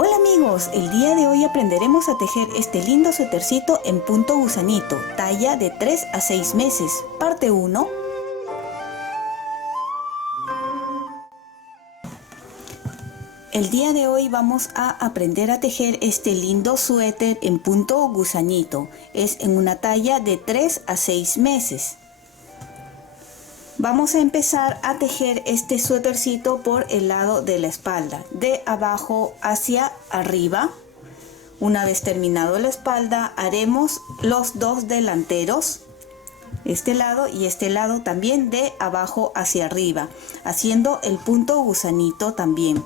Hola amigos, el día de hoy aprenderemos a tejer este lindo suétercito en punto gusanito, talla de 3 a 6 meses, parte 1. El día de hoy vamos a aprender a tejer este lindo suéter en punto gusanito, es en una talla de 3 a 6 meses. Vamos a empezar a tejer este suétercito por el lado de la espalda, de abajo hacia arriba. Una vez terminado la espalda, haremos los dos delanteros, este lado y este lado también de abajo hacia arriba, haciendo el punto gusanito también,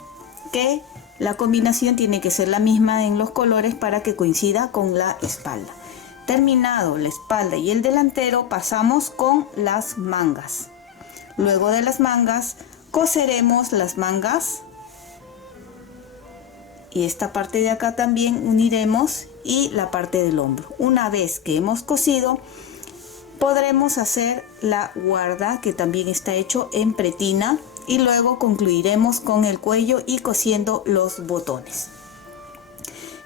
que la combinación tiene que ser la misma en los colores para que coincida con la espalda. Terminado la espalda y el delantero, pasamos con las mangas. Luego de las mangas, coseremos las mangas y esta parte de acá también uniremos y la parte del hombro. Una vez que hemos cosido, podremos hacer la guarda, que también está hecho en pretina, y luego concluiremos con el cuello y cosiendo los botones.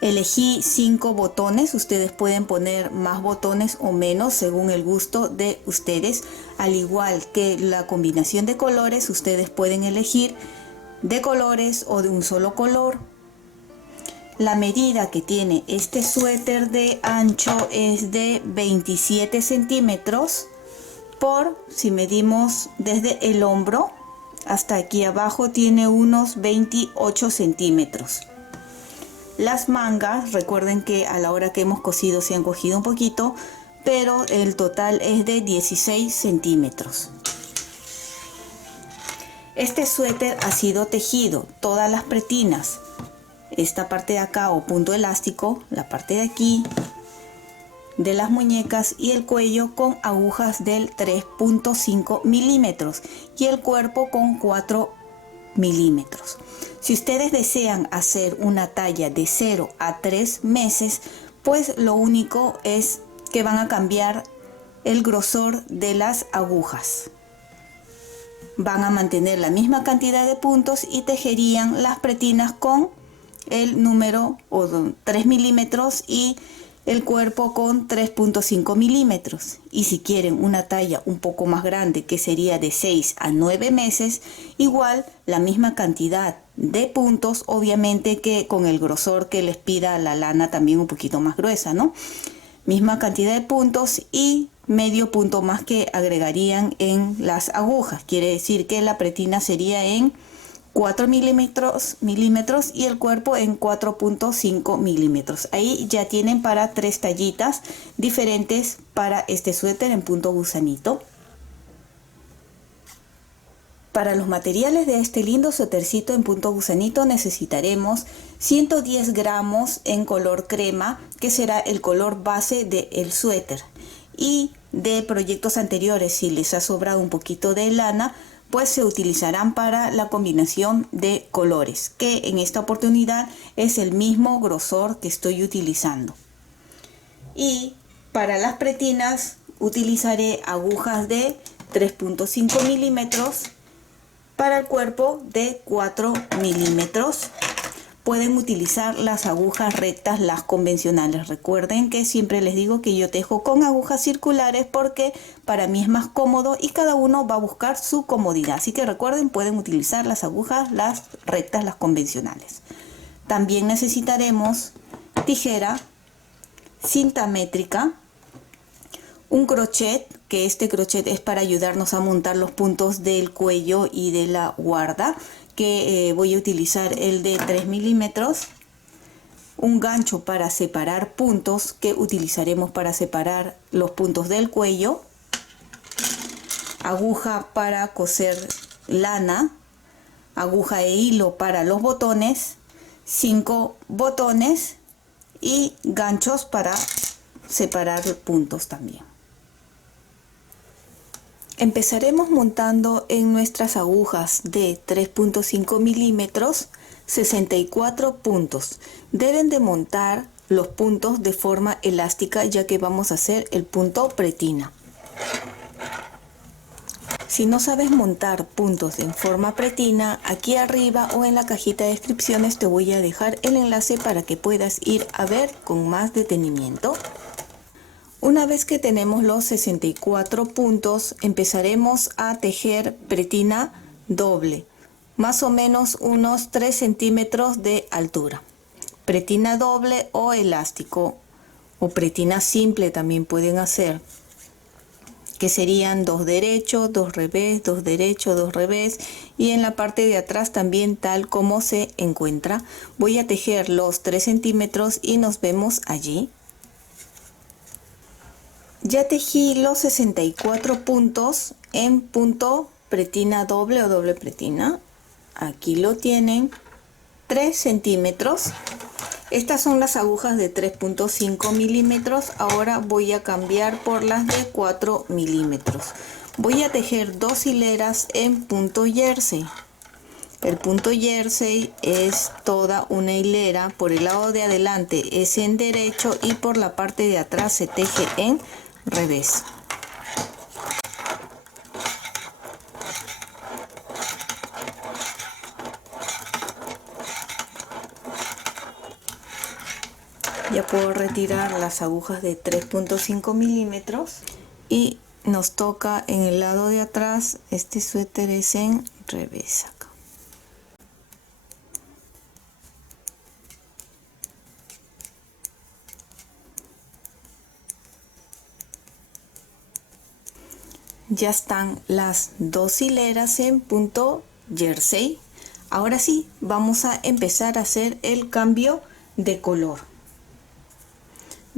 Elegí 5 botones, ustedes pueden poner más botones o menos según el gusto de ustedes. Al igual que la combinación de colores, ustedes pueden elegir de colores o de un solo color. La medida que tiene este suéter de ancho es de 27 centímetros por, si medimos desde el hombro hasta aquí abajo, tiene unos 28 centímetros. Las mangas, recuerden que a la hora que hemos cosido se han cogido un poquito, pero el total es de 16 centímetros. Este suéter ha sido tejido, todas las pretinas, esta parte de acá o punto elástico, la parte de aquí, de las muñecas y el cuello con agujas del 3.5 milímetros y el cuerpo con 4 milímetros. Si ustedes desean hacer una talla de 0 a 3 meses, pues lo único es que van a cambiar el grosor de las agujas. Van a mantener la misma cantidad de puntos y tejerían las pretinas con el número 3 milímetros y el cuerpo con 3.5 milímetros. Y si quieren una talla un poco más grande, que sería de 6 a 9 meses, igual la misma cantidad de puntos, obviamente que con el grosor que les pida la lana también un poquito más gruesa, ¿no? Misma cantidad de puntos y medio punto más que agregarían en las agujas. Quiere decir que la pretina sería en 4 milímetros y el cuerpo en 4.5 milímetros. Ahí ya tienen para 3 tallitas diferentes para este suéter en punto gusanito. Para los materiales de este lindo suétercito en punto gusanito necesitaremos 110 gramos en color crema, que será el color base del suéter. Y de proyectos anteriores, si les ha sobrado un poquito de lana, pues se utilizarán para la combinación de colores, que en esta oportunidad es el mismo grosor que estoy utilizando. Y para las pretinas utilizaré agujas de 3.5 milímetros, para el cuerpo de 4 milímetros. Pueden utilizar las agujas rectas, las convencionales. Recuerden que siempre les digo que yo tejo con agujas circulares porque para mí es más cómodo y cada uno va a buscar su comodidad. Así que recuerden, pueden utilizar las agujas, las rectas, las convencionales. También necesitaremos tijera, cinta métrica, un crochet, que este crochet es para ayudarnos a montar los puntos del cuello y de la guarda, que voy a utilizar el de 3 milímetros, un gancho para separar puntos, que utilizaremos para separar los puntos del cuello, aguja para coser lana, aguja e hilo para los botones, 5 botones y ganchos para separar puntos también. Empezaremos montando en nuestras agujas de 3.5 milímetros 64 puntos. Deben de montar los puntos de forma elástica, ya que vamos a hacer el punto pretina. Si no sabes montar puntos en forma pretina, aquí arriba o en la cajita de descripciones te voy a dejar el enlace para que puedas ir a ver con más detenimiento. Una vez que tenemos los 64 puntos, empezaremos a tejer pretina doble, más o menos unos 3 centímetros de altura. Pretina doble o elástico, o pretina simple también pueden hacer, que serían 2 derechos, 2 revés, 2 derechos, 2 revés, y en la parte de atrás también tal como se encuentra. Voy a tejer los 3 centímetros y nos vemos allí. Ya tejí los 64 puntos en punto pretina doble o doble pretina. Aquí lo tienen, 3 centímetros. Estas son las agujas de 3.5 milímetros. Ahora voy a cambiar por las de 4 milímetros. Voy a tejer 2 hileras en punto jersey. El punto jersey es toda una hilera. Por el lado de adelante es en derecho y por la parte de atrás se teje en revés. Ya puedo retirar las agujas de 3.5 milímetros y nos toca en el lado de atrás. Este suéter es en revés acá. Ya están las 2 hileras en punto jersey. Ahora sí, vamos a empezar a hacer el cambio de color.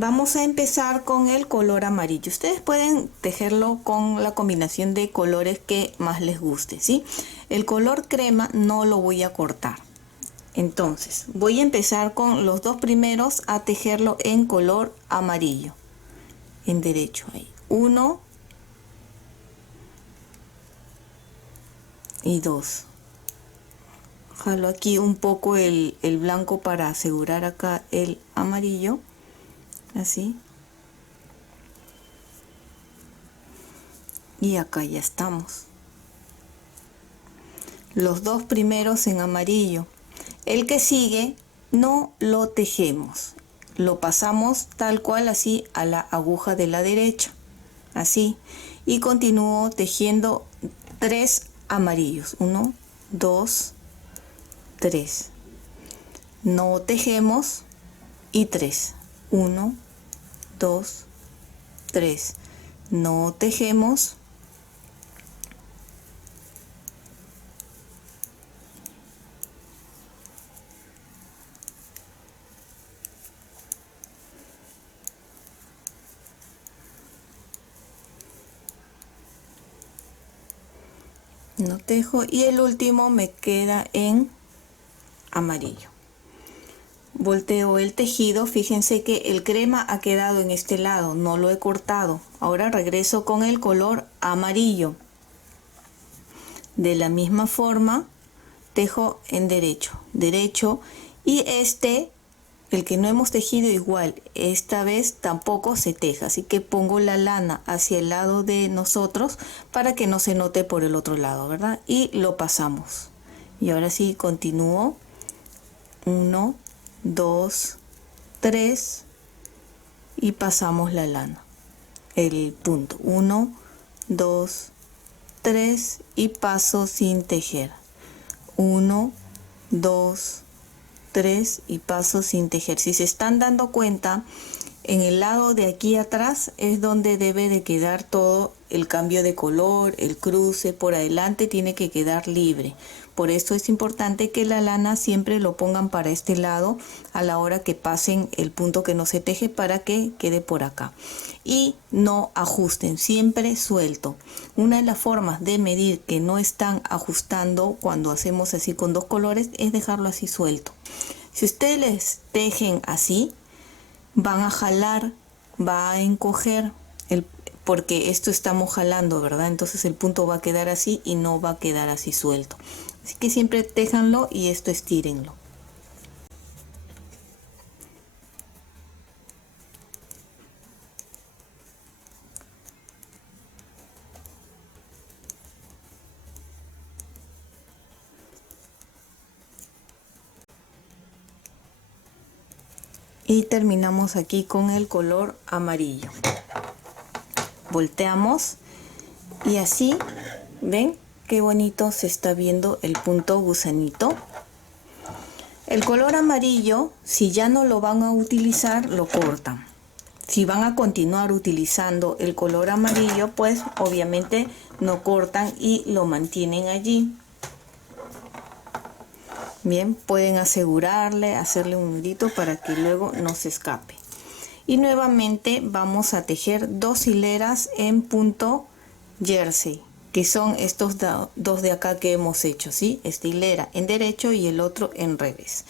Vamos a empezar con el color amarillo. Ustedes pueden tejerlo con la combinación de colores que más les guste, ¿sí? El color crema no lo voy a cortar. Entonces, voy a empezar con los dos primeros a tejerlo en color amarillo. En derecho ahí. 1 y 2. Jalo aquí un poco el blanco para asegurar acá el amarillo. Así. Y acá ya estamos. Los dos primeros en amarillo. El que sigue no lo tejemos. Lo pasamos tal cual así a la aguja de la derecha. Así. Y continúo tejiendo 3 amarillos. 1, 2, 3. No tejemos y 3. 1, 2, 3. No tejemos. No tejo y el último me queda en amarillo. Volteo el tejido, fíjense que el crema ha quedado en este lado, no lo he cortado. Ahora regreso con el color amarillo. De la misma forma tejo en derecho, derecho, y el que no hemos tejido igual, esta vez tampoco se teja, así que pongo la lana hacia el lado de nosotros para que no se note por el otro lado, ¿verdad? Y lo pasamos. Y ahora sí continúo. 1, 2, 3 y pasamos la lana. El punto 1, 2, 3 y paso sin tejer. 1, 2, 3 y paso sin tejer. Si se están dando cuenta, en el lado de aquí atrás es donde debe de quedar todo el cambio de color, el cruce. Por adelante tiene que quedar libre. Por esto es importante que la lana siempre lo pongan para este lado a la hora que pasen el punto que no se teje para que quede por acá. Y no ajusten, siempre suelto. Una de las formas de medir que no están ajustando cuando hacemos así con dos colores es dejarlo así suelto. Si ustedes tejen así, van a jalar, va a encoger, porque esto estamos jalando, ¿verdad? Entonces el punto va a quedar así y no va a quedar así suelto. Así que siempre téjanlo y esto estírenlo. y terminamos aquí con el color amarillo. Volteamos y así, ven qué bonito se está viendo el punto gusanito. El color amarillo, si ya no lo van a utilizar, lo cortan. Si van a continuar utilizando el color amarillo, pues obviamente no cortan y lo mantienen allí. Bien, pueden asegurarle, hacerle un nudito para que luego no se escape. Y nuevamente vamos a tejer 2 hileras en punto jersey, que son estos dos de acá que hemos hecho, ¿sí? Esta hilera en derecho y el otro en revés.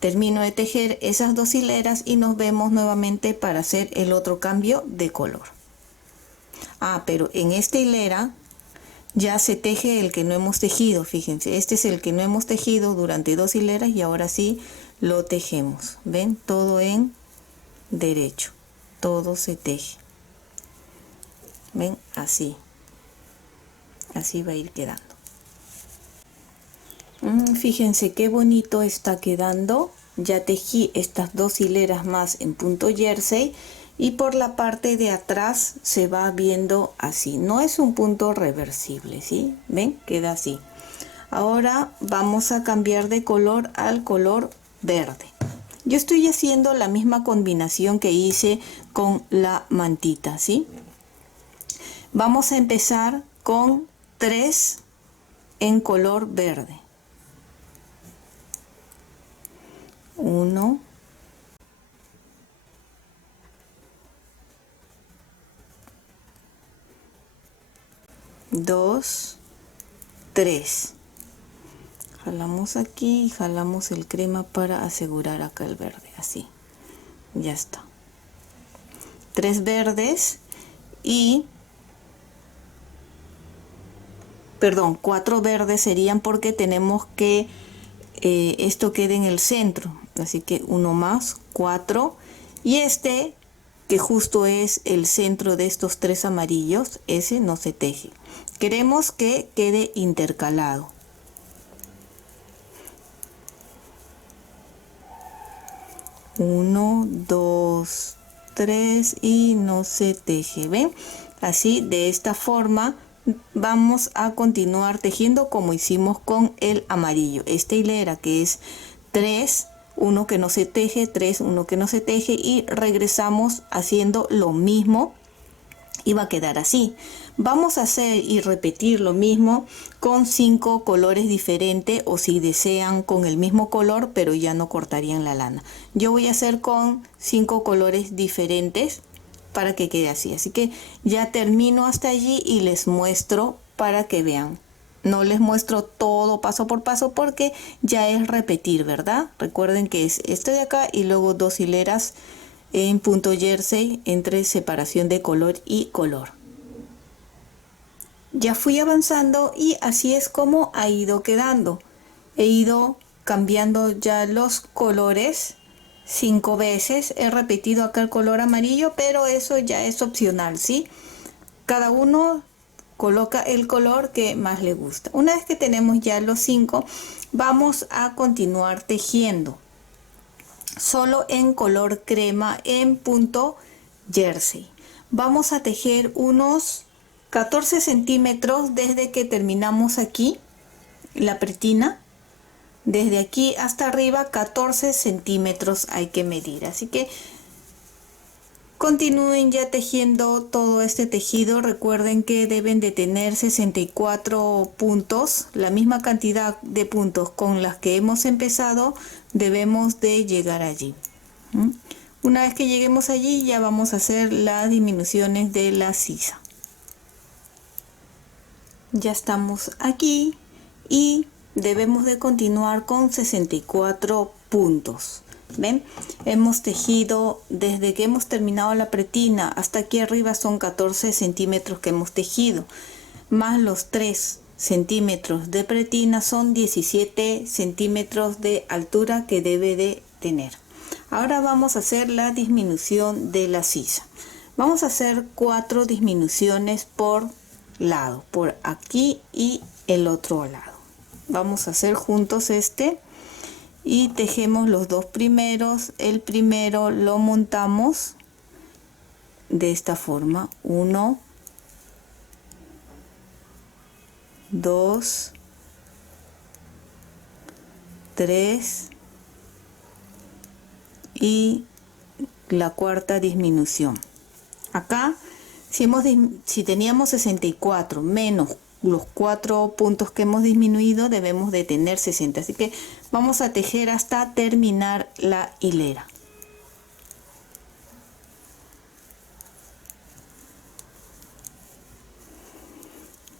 Termino de tejer esas 2 hileras y nos vemos nuevamente para hacer el otro cambio de color. Pero en esta hilera ya se teje el que no hemos tejido, fíjense, este es el que no hemos tejido durante 2 hileras y ahora sí lo tejemos. ¿Ven? Todo en derecho, todo se teje. ¿Ven? Así va a ir quedando. Fíjense qué bonito está quedando. Ya tejí estas 2 hileras más en punto jersey y por la parte de atrás se va viendo así. No es un punto reversible, ¿sí? ¿Ven? Queda así. Ahora vamos a cambiar de color al color verde. Yo estoy haciendo la misma combinación que hice con la mantita, ¿sí? Vamos a empezar con 3 en color verde. 1, 2, 3. Jalamos aquí y jalamos el crema para asegurar acá el verde, así. Ya está. 3 verdes y... Perdón, 4 verdes serían porque tenemos que esto quede en el centro. Así que 1 más, 4. Y este, que justo es el centro de estos 3 amarillos, ese no se teje. Queremos que quede intercalado. 1, 2, 3 y no se teje. ¿Ven? Así, de esta forma vamos a continuar tejiendo como hicimos con el amarillo. Esta hilera que es 3, 1 que no se teje, 3, 1 que no se teje y regresamos haciendo lo mismo y va a quedar así. Vamos a hacer y repetir lo mismo con 5 colores diferentes o si desean con el mismo color pero ya no cortarían la lana. Yo voy a hacer con 5 colores diferentes para que quede así. Así que ya termino hasta allí y les muestro para que vean. No les muestro todo paso por paso porque ya es repetir, ¿verdad? Recuerden que es este de acá y luego 2 hileras en punto jersey entre separación de color y color. Ya fui avanzando y así es como ha ido quedando. He ido cambiando ya los colores 5 veces. He repetido acá el color amarillo, pero eso ya es opcional, ¿sí? Cada uno coloca el color que más le gusta. Una vez que tenemos ya los 5, vamos a continuar tejiendo. Solo en color crema en punto jersey. Vamos a tejer unos 14 centímetros desde que terminamos aquí la pretina. Desde aquí hasta arriba 14 centímetros hay que medir. Así que continúen ya tejiendo todo este tejido. Recuerden que deben de tener 64 puntos, la misma cantidad de puntos con las que hemos empezado, debemos de llegar allí. Una vez que lleguemos allí ya vamos a hacer las disminuciones de la sisa. Ya estamos aquí y debemos de continuar con 64 puntos. ¿Ven? Hemos tejido desde que hemos terminado la pretina hasta aquí arriba son 14 centímetros que hemos tejido, más los 3 centímetros de pretina son 17 centímetros de altura que debe de tener. Ahora vamos a hacer la disminución de la sisa. Vamos a hacer 4 disminuciones por lado, por aquí y el otro lado. Vamos a hacer juntos este y tejemos los dos primeros. El primero lo montamos de esta forma: 1, 2, 3 y la cuarta disminución. Acá si teníamos 64 menos los 4 puntos que hemos disminuido, debemos de tener 60, así que vamos a tejer hasta terminar la hilera.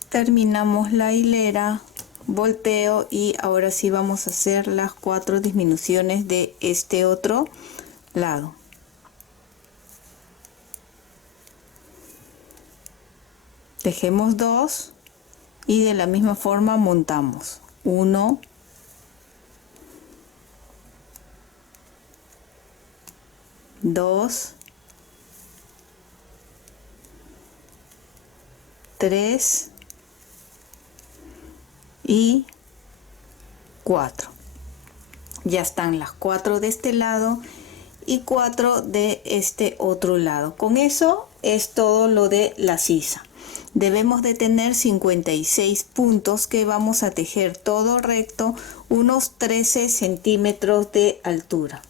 Terminamos la hilera, volteo y ahora sí vamos a hacer las 4 disminuciones de este otro lado. Tejemos 2 y de la misma forma montamos 1, 2, 3 y 4. Ya están las 4 de este lado y 4 de este otro lado. Con eso es todo lo de la sisa. Debemos de tener 56 puntos que vamos a tejer todo recto, unos 13 centímetros de altura.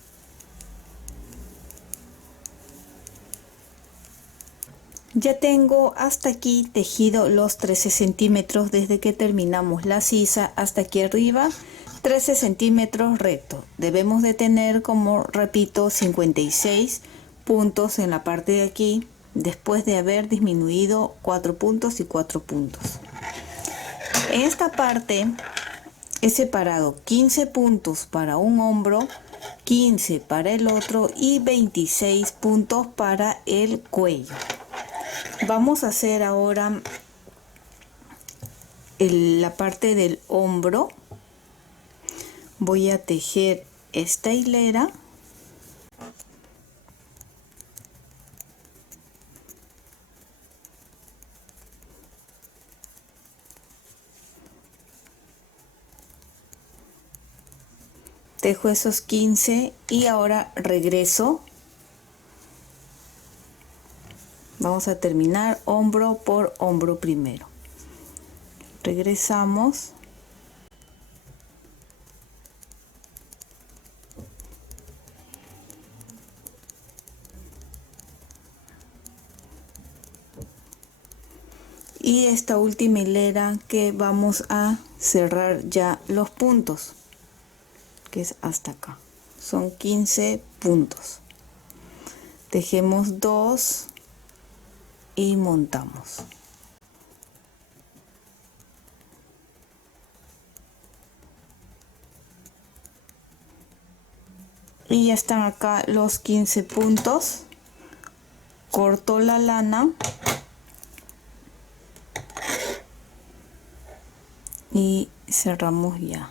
Ya tengo hasta aquí tejido los 13 centímetros desde que terminamos la sisa hasta aquí arriba, 13 centímetros recto. Debemos de tener, como repito, 56 puntos en la parte de aquí, después de haber disminuido 4 puntos y 4 puntos. En esta parte he separado 15 puntos para un hombro, 15 para el otro y 26 puntos para el cuello. Vamos a hacer ahora la parte del hombro. Voy a tejer esta hilera. Tejo esos 15 y ahora regreso. Vamos a terminar hombro por hombro primero. Regresamos. Y esta última hilera que vamos a cerrar ya los puntos, que es hasta acá. Son 15 puntos. Tejemos 2 y montamos. Y ya están acá los 15 puntos. Corto la lana y cerramos ya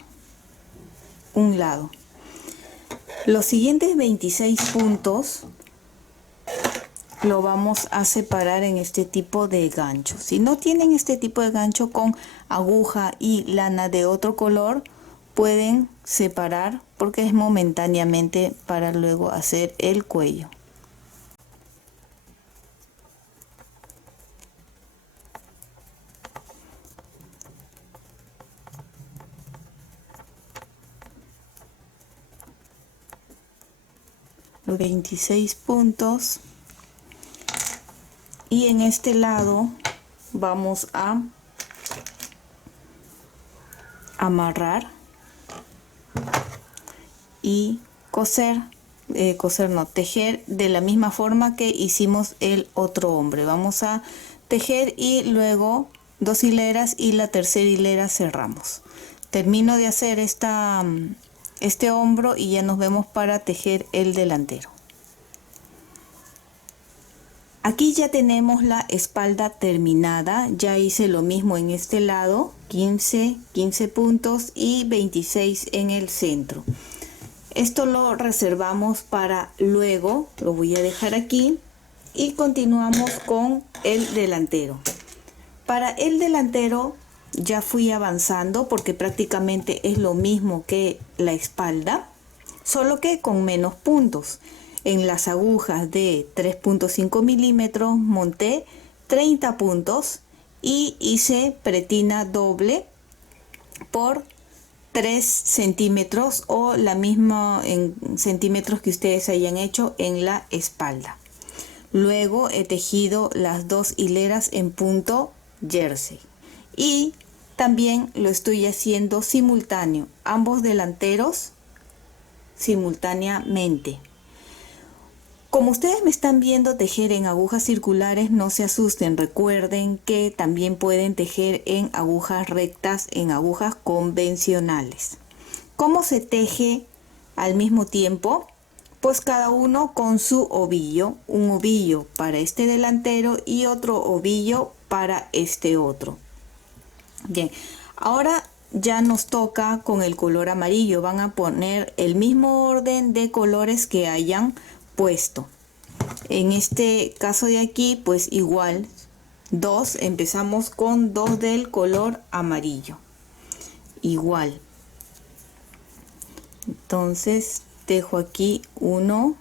un lado. Los siguientes 26 puntos lo vamos a separar en este tipo de gancho. Si no tienen este tipo de gancho con aguja y lana de otro color, pueden separar porque es momentáneamente para luego hacer el cuello. Los 26 puntos. Y en este lado vamos a amarrar y coser, tejer de la misma forma que hicimos el otro hombre. Vamos a tejer y luego 2 hileras y la tercera hilera cerramos. Termino de hacer este hombro y ya nos vemos para tejer el delantero. Aquí ya tenemos la espalda terminada. Ya hice lo mismo en este lado, 15 puntos y 26 en el centro. Esto lo reservamos para luego, lo voy a dejar aquí y continuamos con el delantero. Para el delantero ya fui avanzando porque prácticamente es lo mismo que la espalda. solo que con menos puntos. En las agujas de 3.5 milímetros monté 30 puntos y hice pretina doble por 3 centímetros o la misma en centímetros que ustedes hayan hecho en la espalda. Luego he tejido las dos hileras en punto jersey y también lo estoy haciendo simultáneo, ambos delanteros simultáneamente. Como ustedes me están viendo tejer en agujas circulares, no se asusten, recuerden que también pueden tejer en agujas rectas, en agujas convencionales. ¿Cómo se teje al mismo tiempo? Pues cada uno con su ovillo, un ovillo para este delantero y otro ovillo para este otro. Bien, ahora ya nos toca con el color amarillo, van a poner el mismo orden de colores que hayan puesto. En este caso de aquí, pues igual, empezamos con 2 del color amarillo. Igual. Entonces, dejo aquí 1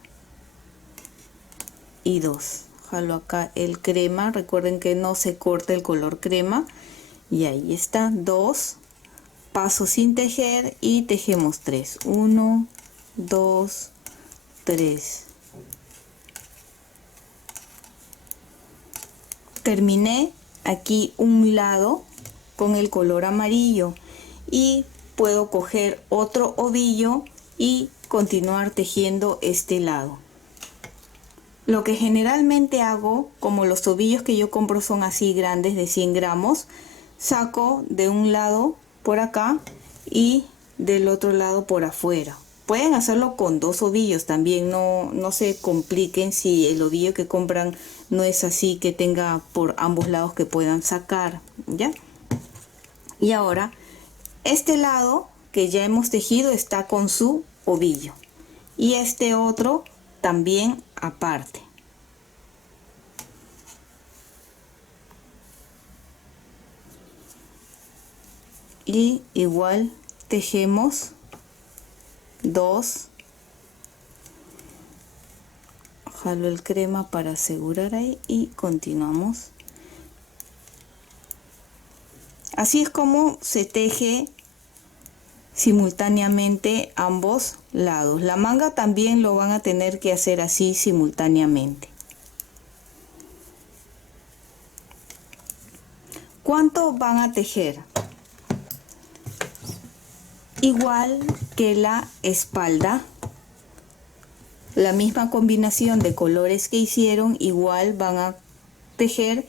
y 2. Jalo acá el crema, recuerden que no se corta el color crema. Y ahí está, 2. Paso sin tejer y tejemos 3. 1, 2, 3. Terminé aquí un lado con el color amarillo y puedo coger otro ovillo y continuar tejiendo este lado. Lo que generalmente hago, como los ovillos que yo compro son así grandes de 100 gramos, saco de un lado por acá y del otro lado por afuera. Pueden hacerlo con 2 ovillos también, no se compliquen si el ovillo que compran no es así que tenga por ambos lados que puedan sacar, ¿ya? Y ahora, este lado que ya hemos tejido está con su ovillo y este otro también aparte. Y igual tejemos 2. Jalo el crema para asegurar ahí y continuamos. Así es como se teje simultáneamente ambos lados. La manga también lo van a tener que hacer así simultáneamente. ¿Cuánto van a tejer? Igual que la espalda, la misma combinación de colores que hicieron, igual van a tejer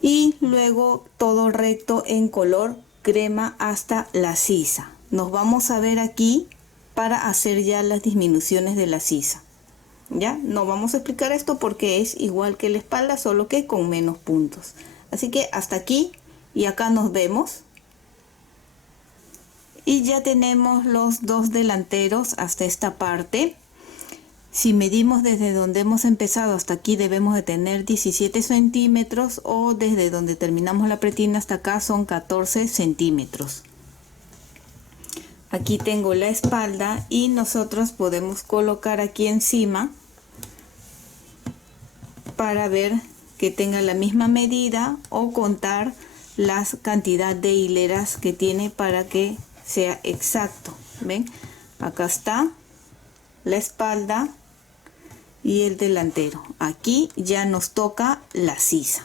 y luego todo recto en color crema hasta la sisa. Nos vamos a ver aquí para hacer ya las disminuciones de la sisa. Ya no vamos a explicar esto porque es igual que la espalda, solo que con menos puntos. Así que hasta aquí y acá nos vemos. Y ya tenemos los 2 delanteros hasta esta parte. Si medimos desde donde hemos empezado hasta aquí, debemos de tener 17 centímetros o desde donde terminamos la pretina hasta acá son 14 centímetros. Aquí tengo la espalda y nosotros podemos colocar aquí encima para ver que tenga la misma medida o contar la cantidad de hileras que tiene para que sea exacto. ¿Ven? Acá está la espalda y el delantero. Aquí ya nos toca la sisa.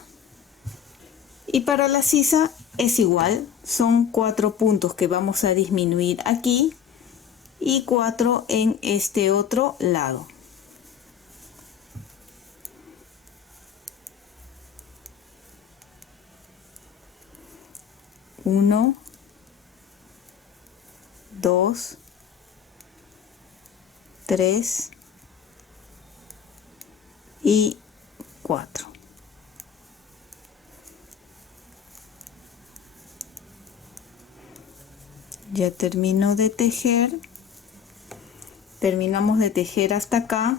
Y para la sisa es igual, son 4 puntos que vamos a disminuir aquí y 4 en este otro lado. Uno, 2, 3 y 4. Ya termino de tejer, terminamos de tejer hasta acá,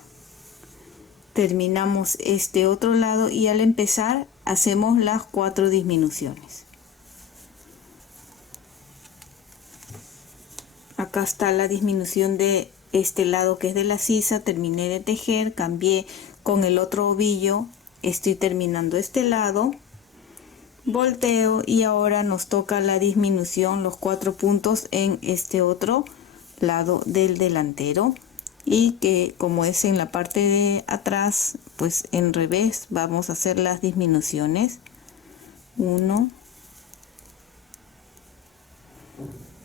terminamos este otro lado y al empezar hacemos las 4 disminuciones. Acá está la disminución de este lado que es de la sisa, terminé de tejer, cambié con el otro ovillo, estoy terminando este lado, volteo y ahora nos toca la disminución, los 4 puntos en este otro lado del delantero, y que como es en la parte de atrás, pues en revés vamos a hacer las disminuciones. 1,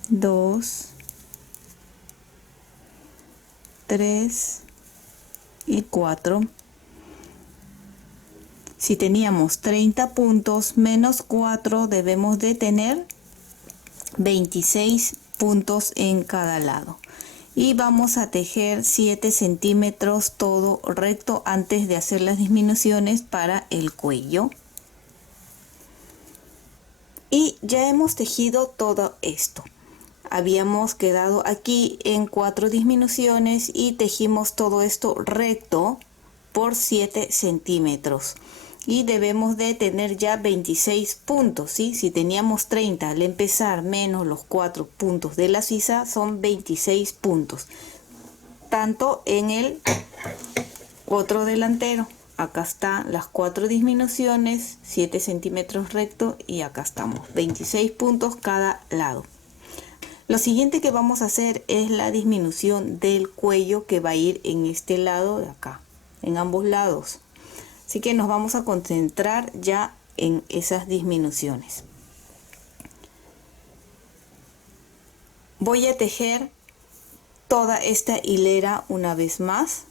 2, 3 y 4. Si teníamos 30 puntos menos 4, debemos de tener 26 puntos en cada lado. Y vamos a tejer 7 centímetros todo recto antes de hacer las disminuciones para el cuello. Y ya hemos tejido todo esto. Habíamos quedado aquí en 4 disminuciones y tejimos todo esto recto por 7 centímetros. Y debemos de tener ya 26 puntos, ¿sí? Si teníamos 30 al empezar menos los 4 puntos de la sisa, son 26 puntos. Tanto en el otro delantero. Acá están las 4 disminuciones, 7 centímetros recto y acá estamos, 26 puntos cada lado. Lo siguiente que vamos a hacer es la disminución del cuello, que va a ir en este lado de acá, en ambos lados. Así que nos vamos a concentrar ya en esas disminuciones. Voy a tejer toda esta hilera una vez más.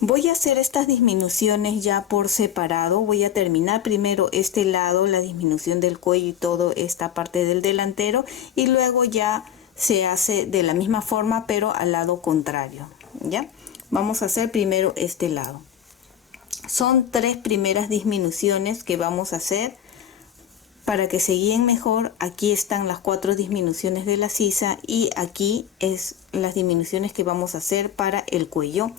Voy a hacer estas disminuciones ya por separado. Voy a terminar primero este lado, la disminución del cuello y toda esta parte del delantero, y luego ya se hace de la misma forma pero al lado contrario. ¿Ya? Vamos a hacer primero este lado. Son 3 primeras disminuciones que vamos a hacer para que se guíen mejor. Aquí están las 4 disminuciones de la sisa y aquí es las disminuciones que vamos a hacer para el cuello.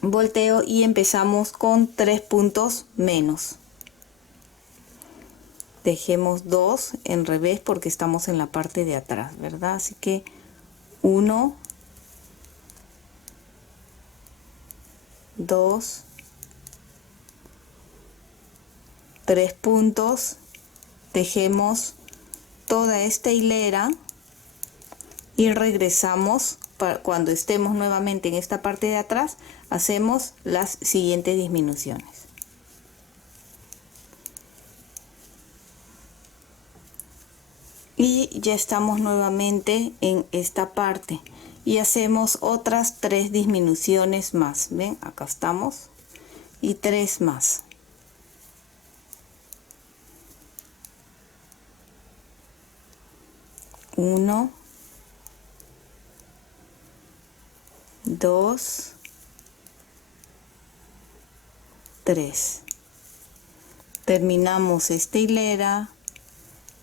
Volteo y empezamos con 3 puntos menos. Tejemos 2 en revés porque estamos en la parte de atrás, ¿verdad? Así que 1, 2, 3 puntos, tejemos toda esta hilera y regresamos. Cuando estemos nuevamente en esta parte de atrás, hacemos las siguientes disminuciones. Y ya estamos nuevamente en esta parte y hacemos otras 3 disminuciones más. Ven, acá estamos, y 3 más. Uno, 2, 3. Terminamos esta hilera,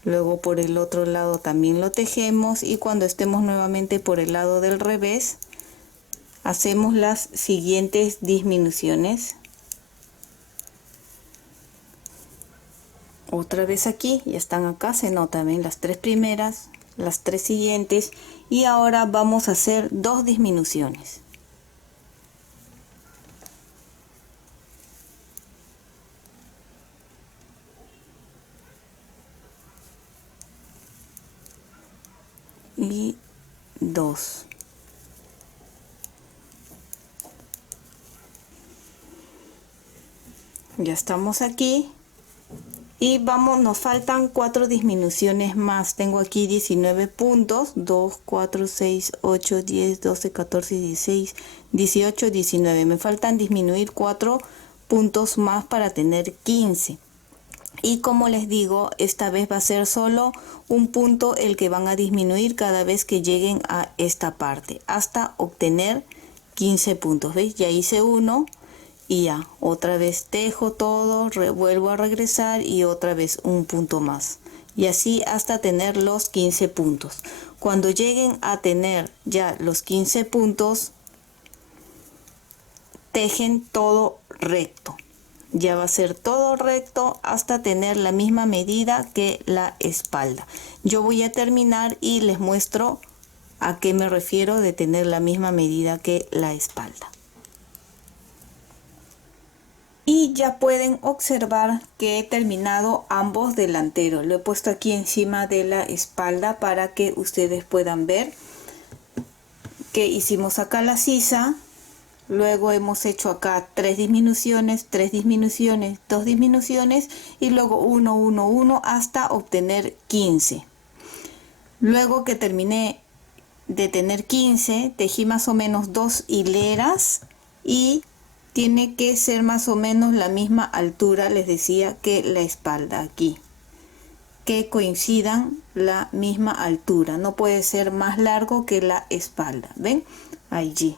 luego por el otro lado también lo tejemos, y cuando estemos nuevamente por el lado del revés hacemos las siguientes disminuciones. Otra vez aquí, ya están acá, se nota, ven, las 3 primeras, las 3 siguientes, y ahora vamos a hacer 2 disminuciones. Y 2. Ya estamos aquí. Y vamos, nos faltan 4 disminuciones más. Tengo aquí 19 puntos, 2, 4, 6, 8, 10, 12, 14, 16, 18, 19. Me faltan disminuir 4 puntos más para tener 15. Y como les digo, esta vez va a ser solo un punto el que van a disminuir cada vez que lleguen a esta parte, hasta obtener 15 puntos. ¿Veis? Ya hice uno. Y ya, otra vez tejo todo, vuelvo a regresar y otra vez un punto más. Y así hasta tener los 15 puntos. Cuando lleguen a tener ya los 15 puntos, tejen todo recto. Ya va a ser todo recto hasta tener la misma medida que la espalda. Yo voy a terminar y les muestro ¿A qué me refiero de tener la misma medida que la espalda? Y ya pueden observar que he terminado ambos delanteros. Lo he puesto aquí encima de la espalda para que ustedes puedan ver que hicimos acá la sisa. Luego hemos hecho acá 3 disminuciones, 3 disminuciones, 2 disminuciones y luego 1, 1, 1 hasta obtener 15. Luego que terminé de tener 15, tejí más o menos 2 hileras y tiene que ser más o menos la misma altura, les decía, que la espalda aquí. Que coincidan la misma altura, no puede ser más largo que la espalda, ¿ven? Allí.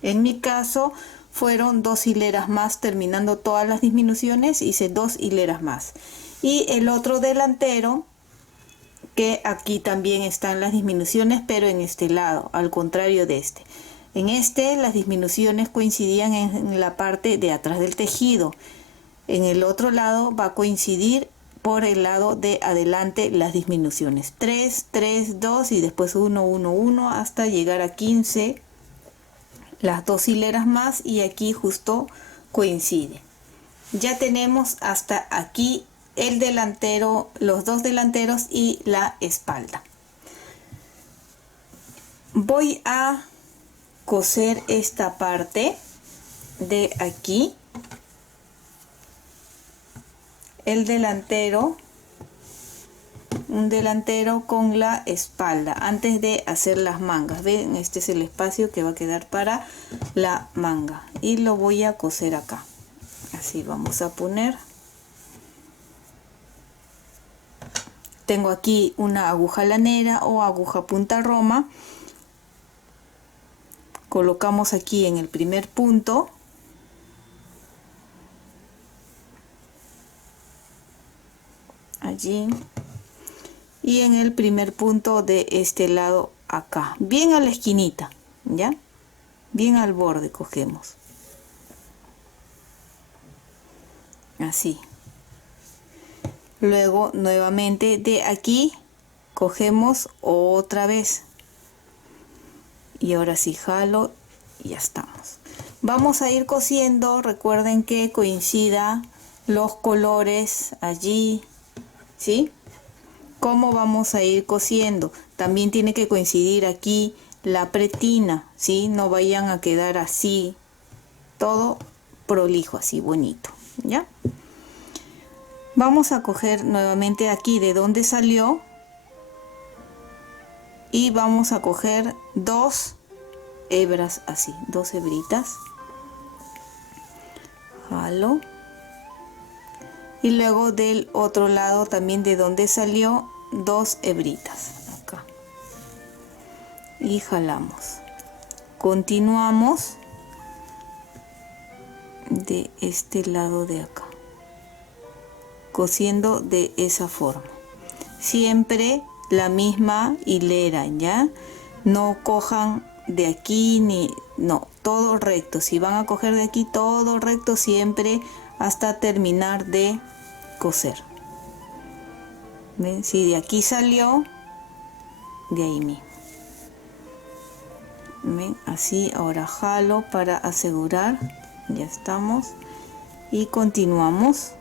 En mi caso fueron 2 hileras más, terminando todas las disminuciones, hice 2 hileras más. Y el otro delantero, que aquí también están las disminuciones, pero en este lado, al contrario de este. En este las disminuciones coincidían en la parte de atrás del tejido. En el otro lado va a coincidir por el lado de adelante las disminuciones. 3, 3, 2 y después 1, 1, 1 hasta llegar a 15. Las 2 hileras más y aquí justo coincide. Ya tenemos hasta aquí el delantero, los 2 delanteros y la espalda. Voy a coser esta parte de aquí, el delantero, un delantero con la espalda antes de hacer las mangas. Ven, este es el espacio que va a quedar para la manga y lo voy a coser acá. Así vamos a poner. Tengo aquí una aguja lanera o aguja punta roma. Colocamos aquí en el primer punto. Allí. Y en el primer punto de este lado acá. Bien a la esquinita, ¿ya? Bien al borde cogemos. Así. Luego nuevamente de aquí cogemos otra vez. Y ahora sí jalo y ya estamos. Vamos a ir cosiendo, recuerden que coincida los colores allí, ¿sí? ¿Cómo vamos a ir cosiendo? También tiene que coincidir aquí la pretina, ¿sí? No vayan a quedar así, todo prolijo, así bonito, ¿ya? Vamos a coger nuevamente aquí de donde salió y vamos a coger 2 hebras así, 2 hebritas, jalo y luego del otro lado también de donde salió 2 hebritas acá y jalamos, continuamos de este lado de acá cosiendo de esa forma, siempre la misma hilera, ya no cojan de aquí ni no, todo recto. Si van a coger de aquí, todo recto siempre hasta terminar de coser. ¿Ven? Si de aquí salió, de ahí mismo. ¿Ven? Así, ahora jalo para asegurar, ya estamos y continuamos.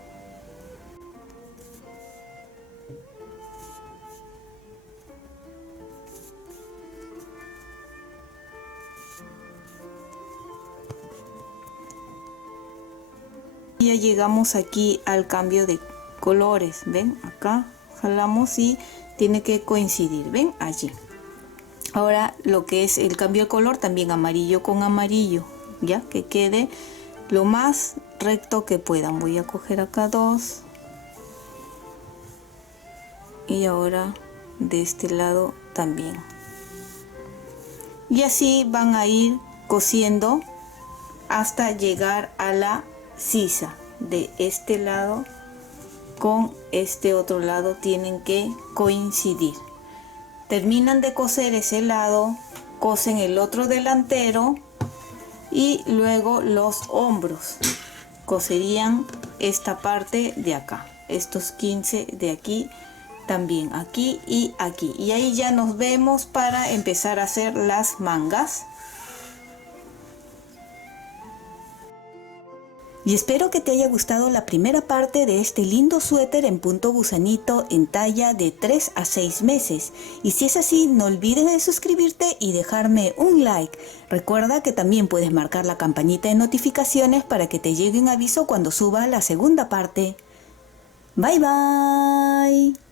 Ya llegamos aquí al cambio de colores, ven, acá jalamos y tiene que coincidir, ven, allí. Ahora lo que es el cambio de color, también amarillo con amarillo, ya que quede lo más recto que puedan. Voy a coger acá 2 y ahora de este lado también, y así van a ir cosiendo hasta llegar a la sisa. De este lado con este otro lado tienen que coincidir. Terminan de coser ese lado, cosen el otro delantero y luego los hombros. Coserían esta parte de acá, estos 15 de aquí también aquí y aquí, y ahí ya nos vemos para empezar a hacer las mangas. Y espero que te haya gustado la primera parte de este lindo suéter en punto gusanito en talla de 3 a 6 meses. Y si es así, no olvides de suscribirte y dejarme un like. Recuerda que también puedes marcar la campanita de notificaciones para que te llegue un aviso cuando suba la segunda parte. Bye bye.